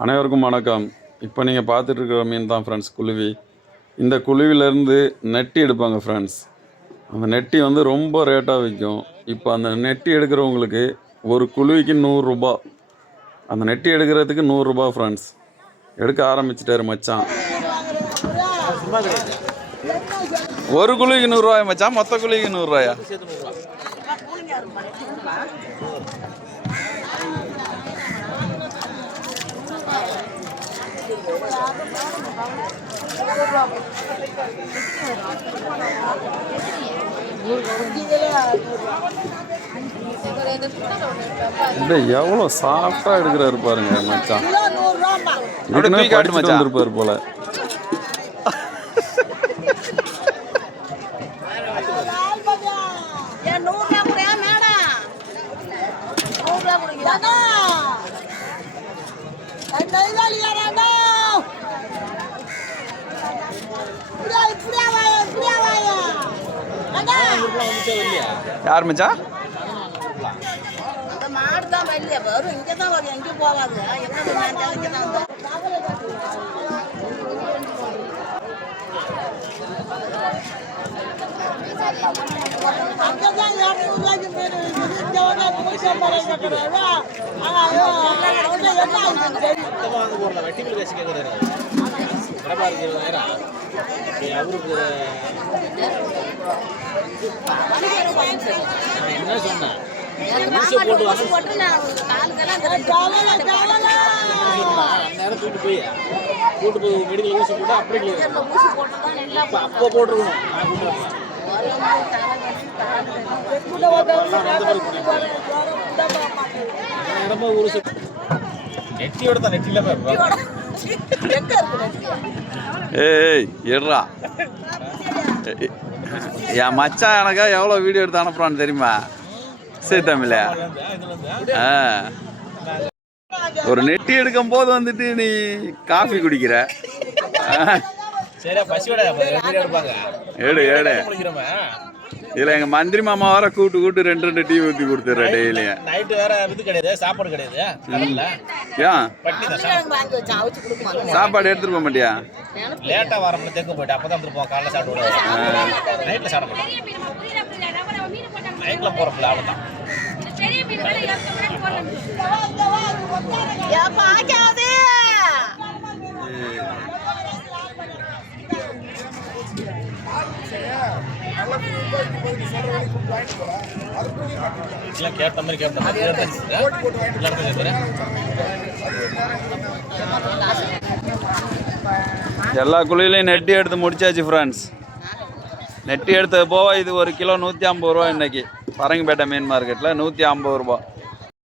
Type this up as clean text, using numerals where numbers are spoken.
அனைவருக்கும் வணக்கம். இப்போ நீங்கள் பார்த்துட்டு இருக்கிற மீன் தான் ஃப்ரெண்ட்ஸ் குழுவி. இந்த குழுவிலேருந்து நெட்டி எடுப்பாங்க ஃப்ரெண்ட்ஸ். அந்த நெட்டி வந்து ரொம்ப ரேட்டாக விற்கும். இப்போ அந்த நெட்டி எடுக்கிறவங்களுக்கு ஒரு குழுவிக்கு 100 ரூபா. அந்த நெட்டி எடுக்கிறதுக்கு 100 ரூபா ஃப்ரெண்ட்ஸ். எடுக்க ஆரம்பிச்சிட்டாரு மச்சான். ஒரு குழுவிக்கு 100 ரூபாய் மச்சான், மொத்த குழுவிக்கு 100 ரூபாயா? இந்த எவ்வளோ சாஃப்டா எடுக்கிறாரு பாருங்க மச்சான். இதுக்குன்னு படிச்சுட்டு வந்திருப்பாரு போல. யார் மச்சா? என்ன சொன்னேன் கூட்டு போய் மெடிக்கல் ஊசி போட்டு அப்படியே அப்போ போட்டுருக்கணும். நெட்டியோட தான் நெட்டில ஏய் எடுறா. என் மச்சான் எனக்கா எவ்வளோ வீடியோ எடுத்து அனுப்புறான்னு தெரியுமா? சரி தமிழ ஒரு நெட்டி எடுக்கும் போது வந்துட்டு நீ காஃபி குடிக்கிற. ஏடு ஏடு. இதுல எங்க மந்திரி மாமா வர கூட்டு 2 டீ ஊத்தி கொடுத்துற டெய்லியும். நைட்டு வேற இது கிடையாது, சாப்பாடு கிடையாது. ஏன் சாப்பாடு எடுத்துட்டு போக மாட்டியா? லேட்டா வரப்ப தெற்கு போயிட்டு அப்பதான் இருப்போம். காலைல சாப்பிடுவோம், நைட்ல சாப்பிட மாட்டோம். நைட்ல போறப்ப லாபம் தான். எல்லா குழியிலையும் நெட்டி எடுத்து முடிச்சாச்சு ஃப்ரெண்ட்ஸ். நெட்டி எடுத்தது போக இது 1 கிலோ 150 ரூபா. இன்னைக்கு பரங்கிப்பேட்டை மீன் மார்க்கெட்டில் 150 ரூபா.